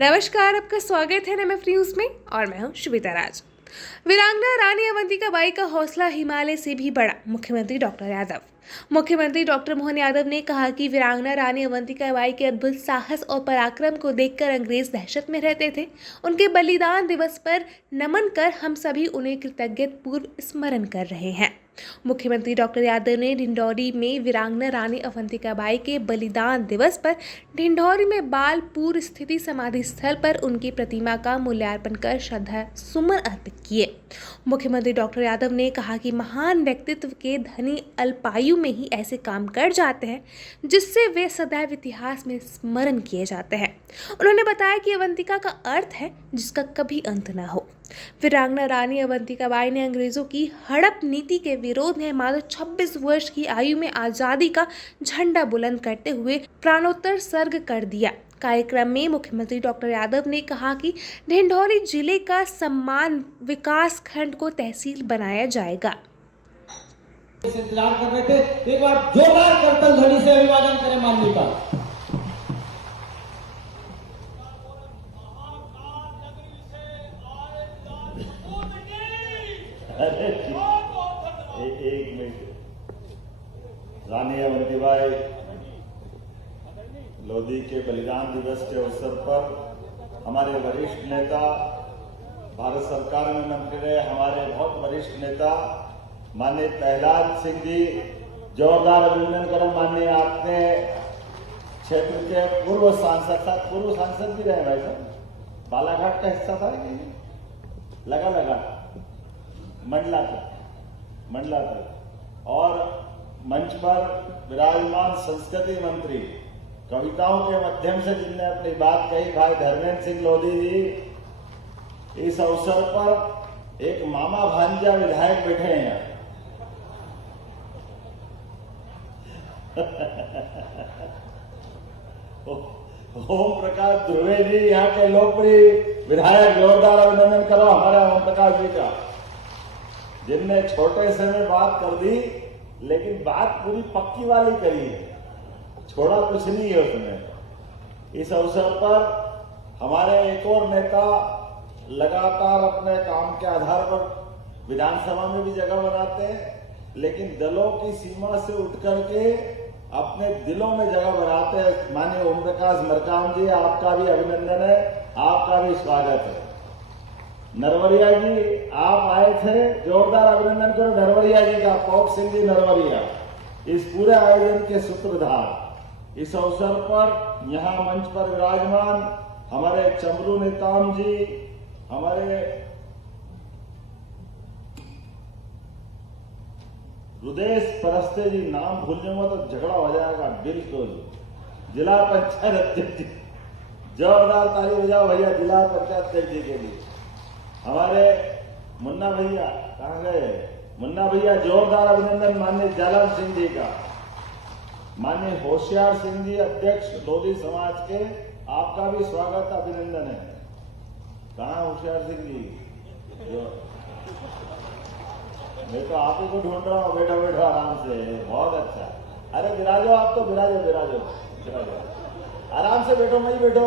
नमस्कार, आपका स्वागत है नमः न्यूज में और मैं हूं शुभिता राज। वीरांगना रानी अवंतिका बाई का हौसला हिमालय से भी बड़ा, मुख्यमंत्री डॉक्टर यादव। मुख्यमंत्री डॉक्टर मोहन यादव ने कहा कि वीरांगना रानी अवंतिका बाई के अद्भुत साहस और पराक्रम को देखकर अंग्रेज दहशत में रहते थे। उनके बलिदान दिवस पर नमन कर हम सभी उन्हें कृतज्ञतापूर्व स्मरण कर रहे हैं। मुख्यमंत्री डॉक्टर यादव ने ढिंढोरी में वीरांगना रानी अवंतिका बाई के बलिदान दिवस पर ढिंढोरी में बालपुर स्थित समाधि स्थल पर उनकी प्रतिमा का मूल्यार्पण कर श्रद्धा सुमन अर्पित किए। मुख्यमंत्री डॉक्टर यादव ने कहा कि महान व्यक्तित्व के धनी अल्पायु में ही ऐसे काम कर जाते हैं जिससे वे सदैव इतिहास में स्मरण किए जाते हैं। उन्होंने बताया कि अवंतिका का अर्थ है जिसका कभी अंत न हो। वीरांगना रानी अवंतिका बाई ने अंग्रेजों की हड़प नीति के विरोध में मात्र 26 वर्ष की आयु में आजादी का झंडा बुलंद करते हुए प्राणोत्सर्ग कर दिया। कार्यक्रम में मुख्यमंत्री डॉक्टर यादव ने कहा कि ढिंढोरी जिले का सम्मान विकास खंड को तहसील बनाया जाएगा। इंतजार कर रहे थे, एक बार जोरदार करतल ध्वनि से अभिवादन करें माननीय का। एक मिनट, रानी अवंतीबाई लोधी के बलिदान दिवस के अवसर पर हमारे वरिष्ठ नेता, भारत सरकार में मंत्री रहे हमारे बहुत वरिष्ठ नेता माननीय प्रहलाद सिंह जी, जोरदार अभिनंदन करो। माननीय आपने क्षेत्र के पूर्व सांसद भी रहे भाई साहब, बालाघाट का हिस्सा था कि लगा मंडला तक और मंच पर विराजमान संस्कृति मंत्री, कविताओं के माध्यम से जिनने अपनी बात कही, भाई धर्मेंद्र सिंह लोधी जी, इस अवसर पर एक मामा भांजा विधायक बैठे हैं। ओम प्रकाश ध्रुवे जी, यहाँ के लोकप्रिय विधायक, जोरदार अभिनंदन करो हमारे ओम प्रकाश जी का, जिनने छोटे से में बात कर दी लेकिन बात पूरी पक्की वाली करी है, छोड़ा कुछ नहीं है उसमें। इस अवसर पर हमारे एक और नेता लगातार अपने काम के आधार पर विधानसभा में भी जगह बनाते हैं, लेकिन दलों की सीमा से उठ करके अपने दिलों में जगह बनाते हैं। माननीय ओम प्रकाश मरकाम जी, आपका भी अभिनंदन है, आपका भी स्वागत है। नरवरिया जी, आप आए थे, जोरदार अभिनंदन करो नरवरिया जी का, पौप सिंह जी नरवरिया, इस पूरे आयोजन के सूत्रधार। इस अवसर पर यहाँ मंच पर विराजमान हमारे चमरू नेताम जी, हमारे रुदेश परस्ते जी, नाम भूल जाऊंगा तो झगड़ा हो जाएगा बिल्कुल, जिला पंचायत अध्यक्ष, जोरदार ताली बजाओ भैया जिला पंचायत अध्यक्ष जी के लिए। हमारे मुन्ना भैया, कहाँ गए मुन्ना भैया, जोरदार अभिनंदन माननीय जालम सिंह जी का। माननीय होशियार सिंह जी, अध्यक्ष लोधी समाज के, आपका भी स्वागत अभिनंदन है। कहाँ होशियार सिंह जी? मैं तो आप ही को ढूंढ रहा हूँ, बैठो आराम से, बहुत अच्छा। अरे विराजो, आप तो विराजो, आराम से बैठो, मैं ही बैठो,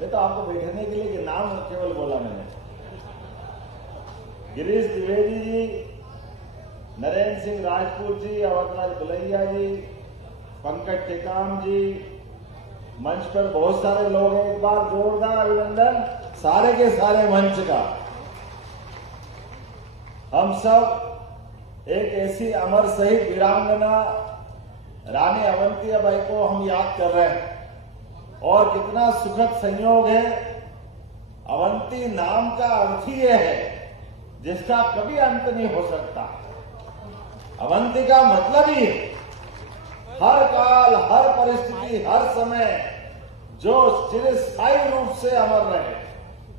मैं तो आपको बैठने के लिए नाम केवल बोला मैंने। गिरीश द्विवेदी जी, नरेंद्र सिंह राजपूत जी, अवधराज बुलैया जी, पंकज टेकाम जी, मंच पर बहुत सारे लोग हैं, एक बार जोरदार अभिनंदन सारे के सारे मंच का। हम सब एक ऐसी अमर शहीद वीरांगना रानी अवंतिका बाई को हम याद कर रहे हैं, और कितना सुखद संयोग है। अवंती नाम का अर्थ ही यह है जिसका कभी अंत नहीं हो सकता। अवंती का मतलब ही हर काल, हर परिस्थिति, हर समय जो चिरस्थायी रूप से अमर रहे।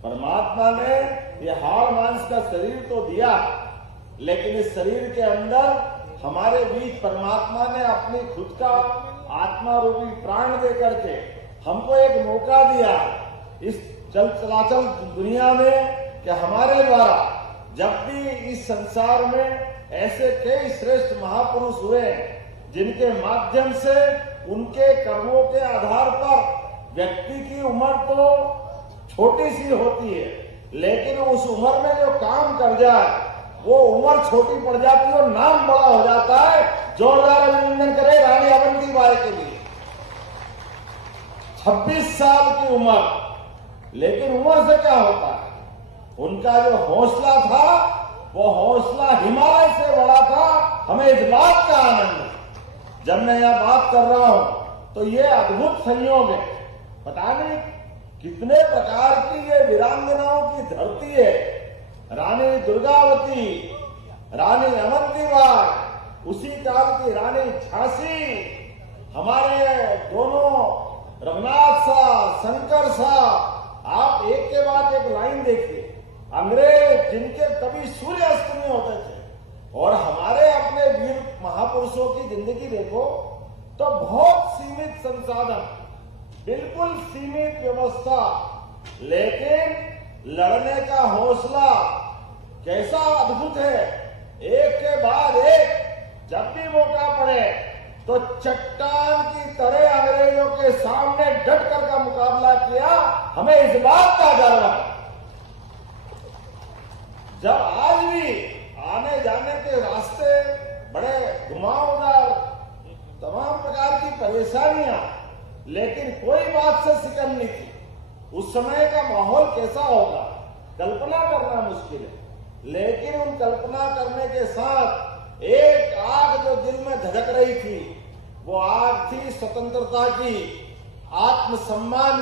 परमात्मा ने यह हाड़ मांस का शरीर तो दिया, लेकिन इस शरीर के अंदर हमारे बीच परमात्मा ने अपनी खुद का आत्मा रूपी प्राण दे करके हमको एक मौका दिया इस चलाचल दुनिया में कि हमारे द्वारा जब भी इस संसार में ऐसे कई श्रेष्ठ महापुरुष हुए जिनके माध्यम से उनके कर्मों के आधार पर व्यक्ति की उम्र तो छोटी सी होती है, लेकिन उस उम्र में जो काम कर जाए वो उम्र छोटी पड़ जाती है और नाम बड़ा हो जाता है। जोरदार अभिनंदन करें रानी अवंतीबाई के लिए। 26 साल की उम्र, लेकिन उम्र से क्या होता है, उनका जो हौसला था वो हौसला हिमालय से बड़ा था। हमें इस बात का आनंद है, जब मैं यह बात कर रहा हूं तो ये अद्भुत संयोग है। पता नहीं कितने प्रकार की ये वीरांगनाओं की धरती है। रानी दुर्गावती, रानी अवंतीबाई, उसी काल की रानी झांसी, हमारे दोनों रघुनाथ साहब, शंकर साहब। आप एक के बाद एक लाइन देखिए। अंग्रेज जिनके कभी सूर्य अस्त नहीं होते थे, और हमारे अपने वीर महापुरुषों की जिंदगी देखो तो बहुत सीमित संसाधन, बिल्कुल सीमित व्यवस्था, लेकिन लड़ने का हौसला कैसा अद्भुत है। एक के बाद एक, जब भी मौका पड़े तो चट्टान की तरह अंग्रेजों के सामने डटकर का मुकाबला किया। हमें इस बात का गर्व है। जब आज भी आने जाने के रास्ते बड़े घुमावदार, तमाम प्रकार की परेशानियां, लेकिन कोई बात से सिकन नहीं थी। उस समय का माहौल कैसा होगा कल्पना करना मुश्किल है, लेकिन उन कल्पना करने के साथ एक आग जो दिल में धड़क रही थी, वो आग थी स्वतंत्रता की, आत्मसम्मान